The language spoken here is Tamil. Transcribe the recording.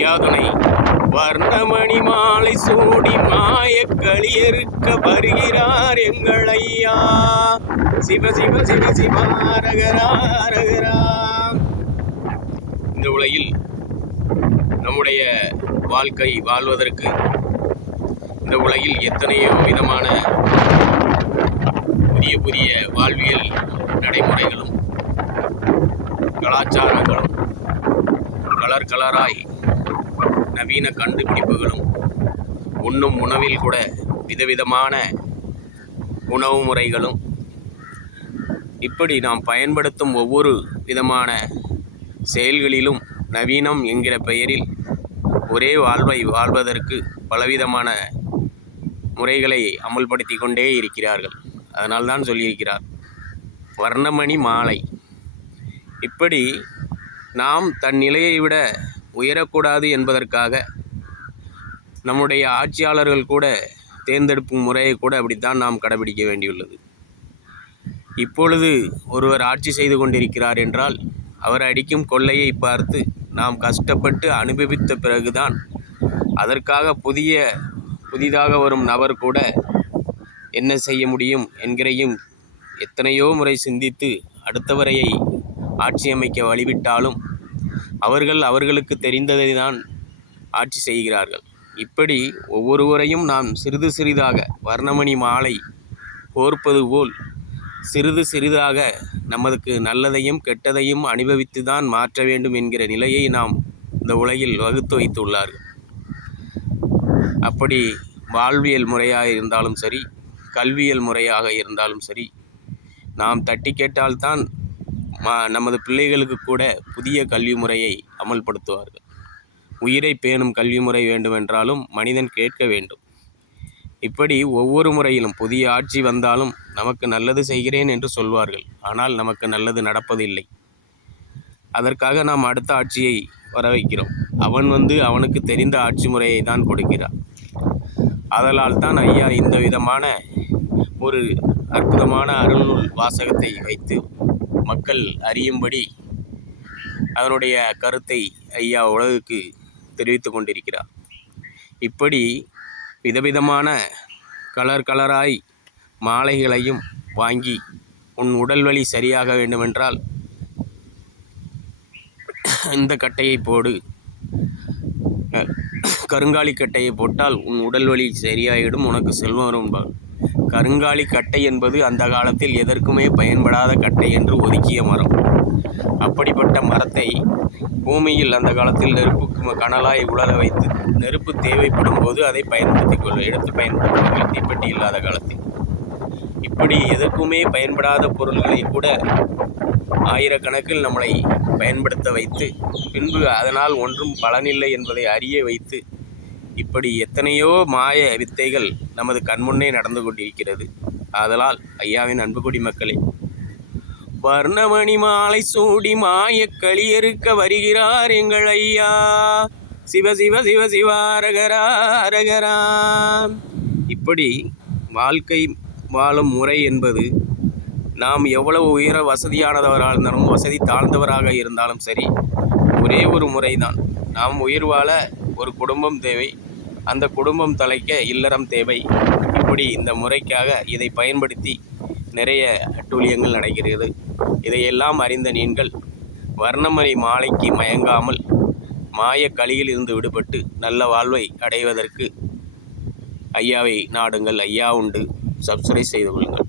யாதனை வர்ணமணி மாலை சூடி மாயக்களியறுக்க வருகிறார் எங்கள் ஐயா. சிவ சிவ சிவ சிவாரகரா. இந்த உலகில் நம்முடைய வாழ்க்கை வாழ்வதற்கு இந்த உலகில் எத்தனையோ விதமான புதிய புதிய வாழ்வியல் நடைமுறைகளும் கலாச்சாரங்களும் கலர் கலராய் நவீன கண்டுபிடிப்புகளும் உண்ணும் உணவில் கூட விதவிதமான உணவு முறைகளும் இப்படி நாம் பயன்படுத்தும் ஒவ்வொரு விதமான செயல்களிலும் நவீனம் என்கிற பெயரில் ஒரே வாழ்வை வாழ்வதற்கு பலவிதமான முறைகளை அமல்படுத்தி கொண்டே இருக்கிறார்கள். அதனால்தான் சொல்லியிருக்கிறார் வர்ணமணி மாலை. இப்படி நாம் தன் நிலையை விட உயரக்கூடாது என்பதற்காக நம்முடைய ஆட்சியாளர்கள் கூட தேர்ந்தெடுக்கும் முறையை கூட அப்படித்தான் நாம் கடைபிடிக்க வேண்டியுள்ளது. இப்பொழுது ஒருவர் ஆட்சி செய்து கொண்டிருக்கிறார் என்றால் அவர் அடிக்கும் கொள்ளையை பார்த்து நாம் கஷ்டப்பட்டு அனுபவித்த பிறகுதான் அதற்காக புதிதாக வரும் நபர் கூட என்ன செய்ய முடியும் என்கிறையும் எத்தனையோ முறை சிந்தித்து அடுத்தவரையை ஆட்சி அமைக்க வழிவிட்டாலும் அவர்களுக்கு தெரிந்ததை தான் ஆட்சி செய்கிறார்கள். இப்படி ஒவ்வொருவரையும் நாம் சிறிது சிறிதாக வர்ணமணி மாலை கோர்ப்பது போல் சிறிது சிறிதாக நமக்கு நல்லதையும் கெட்டதையும் அனுபவித்து தான் மாற்ற வேண்டும் என்கிற நிலையை நாம் இந்த உலகில் வகுத்து வைத்துள்ளார்கள். அப்படி வாழ்வியல் முறையாக இருந்தாலும் சரி, கல்வியல் முறையாக இருந்தாலும் சரி, நாம் தட்டி கேட்டால்தான் நமது பிள்ளைகளுக்கு கூட புதிய கல்வி முறையை அமல்படுத்துவார்கள். உயிரை பேணும் கல்வி முறை வேண்டுமென்றாலும் மனிதன் கேட்க வேண்டும். இப்படி ஒவ்வொரு முறையிலும் புதிய ஆட்சி வந்தாலும் நமக்கு நல்லது செய்கிறேன் என்று சொல்வார்கள். ஆனால் நமக்கு நல்லது நடப்பதில்லை. அதற்காக நாம் அடுத்த ஆட்சியை வர வைக்கிறோம். அவனுக்கு தெரிந்த ஆட்சி முறையை தான் கொடுக்கிறான். அதனால் தான் ஐயா இந்த விதமான ஒரு அற்புதமான அருள்நூல் வாசகத்தை வைத்து மக்கள் அறியும்படி அதனுடைய கருத்தை ஐயா உலகுக்கு தெரிவித்து கொண்டிருக்கிறார். இப்படி விதவிதமான கலராய் மாலைகளையும் வாங்கி உன் உடல் வலி சரியாக வேண்டுமென்றால் இந்த கட்டையை போடு, கருங்காலி கட்டையை போட்டால் உன் உடல் வலி சரியாயிடும், உனக்கு செல்வம் வரும். கருங்காலி கட்டை என்பது அந்த காலத்தில் எதற்குமே பயன்படாத கட்டை என்று ஒதுக்கிய மரம். அப்படிப்பட்ட மரத்தை பூமியில் அந்த காலத்தில் நெருப்புக்கு கனலாய் உலர வைத்து நெருப்பு தேவைப்படும் போது அதை எடுத்து பயன்படுத்துவார்கள் தீப்பெட்டி இல்லாத காலத்தில். இப்படி எதற்குமே பயன்படாத பொருள்களை கூட ஆயிரக்கணக்கில் நம்மளை பயன்படுத்த வைத்து பின்பு அதனால் ஒன்றும் பலனில்லை என்பதை அறிய வைத்து இப்படி எத்தனையோ மாய வித்தைகள் நமது கண்முன்னே நடந்து கொண்டிருக்கிறது. ஆதலால் ஐயாவின் அன்பு குடிமக்களே, வர்ணமணி மாலை சூடி மாயக்களியறுக்க வருகிறார் எங்கள் ஐயா. சிவ சிவ சிவ சிவாரகரா. இப்படி வாழ்க்கை வாழும் முறை என்பது நாம் எவ்வளவு உயர வசதியானவராக இருந்தாலும் வசதி தாழ்ந்தவராக இருந்தாலும் சரி, ஒரே ஒரு முறைதான். நாம் உயிர் வாழ ஒரு குடும்பம் தேவை, அந்த குடும்பம் தலைக்க இல்லறம் தேவை. இப்படி இந்த முறைக்காக இதை பயன்படுத்தி நிறைய அட்டூழியங்கள் நடக்கிறது. இதையெல்லாம் அறிந்த நீங்கள் வர்ணமணி மாலைக்கு மயங்காமல் மாயக்களியில் இருந்து விடுபட்டு நல்ல வாழ்வை அடைவதற்கு ஐயாவை நாடுங்கள். ஐயா உண்டு. சப்ஸ்கிரைப் செய்து கொள்ளுங்கள்.